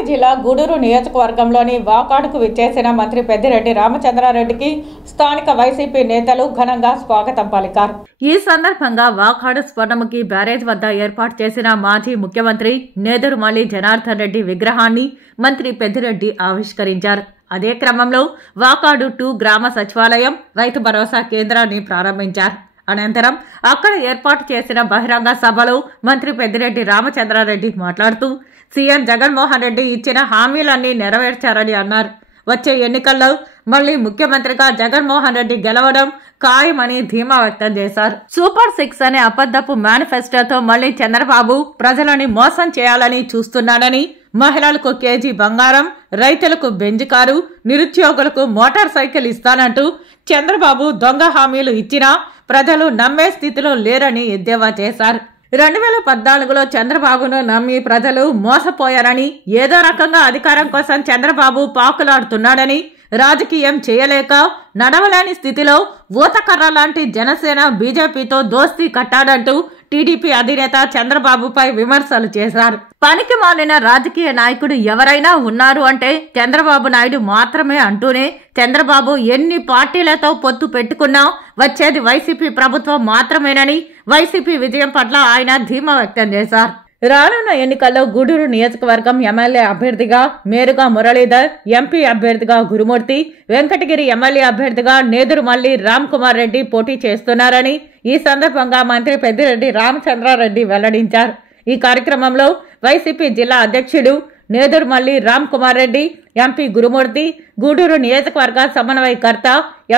MLA జిల్లా గూడూరు నియోజకవర్గంలోని వాకాడుకు విచ్చేసిన మంత్రి పెద్దిరెడ్డి రామచంద్రారెడ్డికి స్థానిక వైసీపీ నేతలు ఘనంగా స్వాగతం పలికారు. ఈ సందర్భంగా వాకాడు స్వర్ణముఖి బ్యారేజ్ వద్ద ఏర్పాటు చేసిన మాజీ ముఖ్యమంత్రి నేదురుమల్లి జనార్దన్ రెడ్డి విగ్రహాన్ని మంత్రి పెద్దిరెడ్డి ఆవిష్కరించారు. అదే క్రమంలో వాకాడు 2 గ్రామ సచివాలయం, రైతు భరోసా కేంద్రాన్ని ప్రారంభించారు. అనంతరం అక్కడ ఏర్పాటు చేసిన బహిరంగ సభలో మంత్రి పెద్దిరెడ్డి రామచంద్రారెడ్డి మాట్లాడుతూ సీఎం జగన్మోహన్ రెడ్డి ఇచ్చిన హామీలన్నీ నెరవేర్చారని అన్నారు. వచ్చే ఎన్నికల్లో మళ్లీ ముఖ్యమంత్రిగా జగన్మోహన్ రెడ్డి గెలవడం ఖాయమని ధీమా వ్యక్తం చేశారు. సూపర్ 6 అనే అబద్ధపు మేనిఫెస్టోతో మళ్లీ చంద్రబాబు ప్రజలని మోసం చేయాలని చూస్తున్నాడని, మహిళలకు కేజీ బంగారం, రైతులకు బెంజ్ కారు, నిరుద్యోగులకు మోటార్ సైకిల్ ఇస్తానంటూ చంద్రబాబు దొంగ హామీలు ఇచ్చినా ప్రజలు నమ్మే స్థితిలో లేరని ఎద్దేవా చేశారు. 2014లో చంద్రబాబును నమ్మి ప్రజలు మోసపోయారని, ఏదో రకంగా అధికారం కోసం చంద్రబాబు పాకులాడుతున్నాడని, రాజకీయం చేయలేక నడవలేని స్థితిలో ఊతకర్ర లాంటి జనసేన బీజేపీతో దోస్తీ కట్టాడంటూ టీడీపీ అధినేత చంద్రబాబుపై విమర్శలు చేశారు. పనికి మాలిన రాజకీయ నాయకుడు ఎవరైనా ఉన్నారు అంటే చంద్రబాబు నాయుడు మాత్రమే అంటూనే చంద్రబాబు ఎన్ని పార్టీలతో పొత్తు పెట్టుకున్నా వచ్చేది వైసీపీ ప్రభుత్వం మాత్రమేనని వైసీపీ విజయం పట్ల ఆయన ధీమా వ్యక్తం చేశారు. రానున్న ఎన్నికల్లో గూడూరు నియోజకవర్గం ఎమ్మెల్యే అభ్యర్థిగా మేరుగా మురళీధర్, ఎంపీ అభ్యర్థిగా గురుమూర్తి, వెంకటగిరి ఎమ్మెల్యే అభ్యర్థిగా నేదురుమల్లి రామ్ కుమార్ రెడ్డి పోటీ చేస్తున్నారని ఈ సందర్భంగా మంత్రి పెద్దిరెడ్డి రామచంద్రారెడ్డి వెల్లడించారు. ఈ కార్యక్రమంలో వైసీపీ జిల్లా అధ్యక్షుడు నేదురుమల్లి రామ్ కుమార్ రెడ్డి, ఎంపీ గురుమూర్తి, గూడూరు నియోజకవర్గ సమన్వయకర్త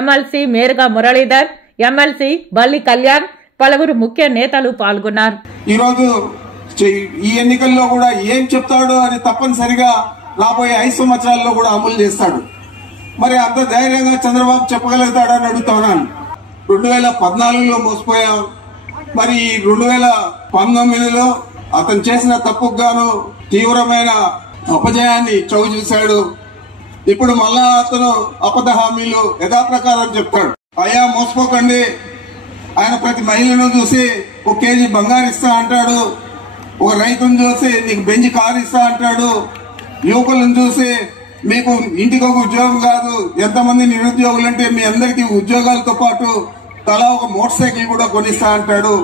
ఎమ్మెల్సీ మేరుగా మురళీధర్, ఎమ్మెల్సీ బల్లి కళ్యాణ్, పలువురు ముఖ్య నేతలు పాల్గొన్నారు. ఈ ఎన్నికల్లో కూడా ఏం చెప్తాడో అది తప్పనిసరిగా రాబోయే 5 సంవత్సరాల్లో కూడా అమలు చేస్తాడు. మరి అంత ధైర్యంగా చంద్రబాబు చెప్పగలుగుతాడని అడుగుతా ఉన్నాను. 2014లో మోసపోయాం, మరి 2019లో అతను చేసిన తప్పుకు గాను తీవ్రమైన అపజయాన్ని చవి చూశాడు. ఇప్పుడు మళ్ళా అతను అబద్ధ హామీలు యథాప్రకారం చెప్తాడు. అయ్యా మోసపోకండి, ఆయన ప్రతి మహిళను చూసి 1 కేజీ బంగారు ఇస్తా అంటాడు, ఒక రైతును చూసి నీకు బెంజ్ కారు ఇస్తా అంటాడు, యువకులను చూసి మీకు ఇంటికి ఒక ఉద్యోగం కాదు, ఎంతమంది నిరుద్యోగులు అంటే మీ అందరికీ ఉద్యోగాలతో పాటు తలా ఒక మోటార్ సైకిల్ కూడా కొనిస్తా అంటాడు.